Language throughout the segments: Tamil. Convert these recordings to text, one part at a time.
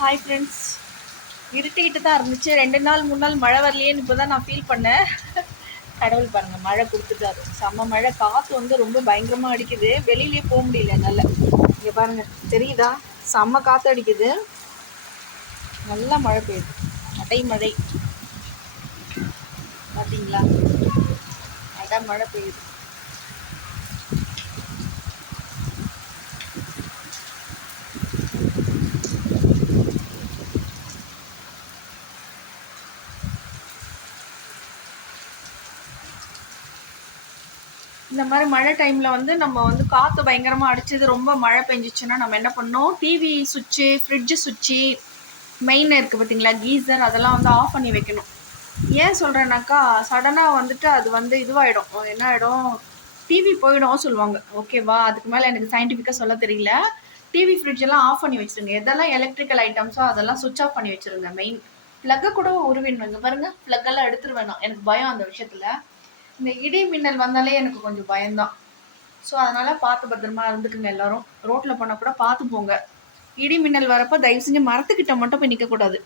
ஹாய் ஃப்ரெண்ட்ஸ் இருட்டிக்கிட்டு தான் இருந்துச்சு. ரெண்டு நாள் மூணு நாள் மழை வரலையேன்னு இப்போ தான் நான் ஃபீல் பண்ணேன். கடவுள் பாருங்கள் மழை கொடுத்துட்டாரு. செம்ம மழை. காற்று வந்து ரொம்ப பயங்கரமாக அடிக்குது. வெளியிலே போக முடியல என்னால். இங்கே பாருங்கள் தெரியுதா? செம்ம காற்று அடிக்குது. நல்லா மழை பெய்யுது. அடைமழை. பார்த்தீங்களா அடை மழை பெய்யுது. இந்த மாதிரி மழை டைமில் வந்து நம்ம வந்து காற்று பயங்கரமாக அடிச்சது ரொம்ப மழை பெஞ்சிச்சுன்னா நம்ம என்ன பண்ணோம் டிவி சுவிட்சு ஃப்ரிட்ஜு சுவிட்சு மெயின் இருக்குது பார்த்தீங்களா கீசர் அதெல்லாம் வந்து ஆஃப் பண்ணி வைக்கணும். ஏன் சொல்கிறேன்னாக்கா சடனாக வந்துட்டு அது வந்து இதுவாகிடும் என்ன ஆகிடும் டிவி போயிடும் சொல்லுவாங்க. ஓகேவா அதுக்கு மேலே எனக்கு சயின்டிஃபிக்காக சொல்ல தெரியல. டிவி ஃப்ரிட்ஜ் எல்லாம் ஆஃப் பண்ணி வச்சுருங்க. எதெல்லாம் எலக்ட்ரிக்கல் ஐட்டம்ஸோ அதெல்லாம் சுவிட்ச் ஆஃப் பண்ணி வச்சுருங்க மெயின் ப்ளக்கை கூட உருவிடணும். பாருங்க பாருங்கள் ப்ளக்கெல்லாம் எடுத்துருவேன் நான் எனக்கு பயம் அந்த விஷயத்தில். இந்த இடி மின்னல் வந்தாலே எனக்கு கொஞ்சம் பயம்தான். ஸோ அதனால் பார்த்து பத்திரமா இருந்துக்குங்க எல்லாரும். ரோட்டில் போனால் கூட பார்த்து போங்க. இடி மின்னல் வரப்போ தயவு செஞ்சு மரத்துக்கிட்ட மட்டும் போய் நிற்கக்கூடாது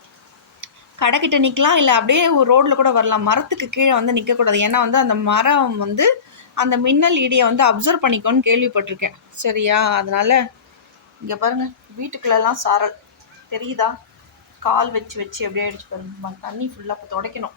கடைக்கிட்ட நிற்கலாம் இல்லை அப்படியே ஒரு ரோட்டில் கூட வரலாம். மரத்துக்கு கீழே வந்து நிற்கக்கூடாது ஏன்னா வந்து அந்த மரம் வந்து அந்த மின்னல் இடியை வந்து அப்சர்வ் பண்ணிக்கோன்னு கேள்விப்பட்டிருக்கேன். சரியா? அதனால் இங்கே பாருங்கள் வீட்டுக்குள்ளெல்லாம் சாரல். தெரியுதா? கால் வச்சு வச்சு அப்படியே அடிச்சு பாருங்க. தண்ணி ஃபுல்லாக இப்போ துடைக்கணும்.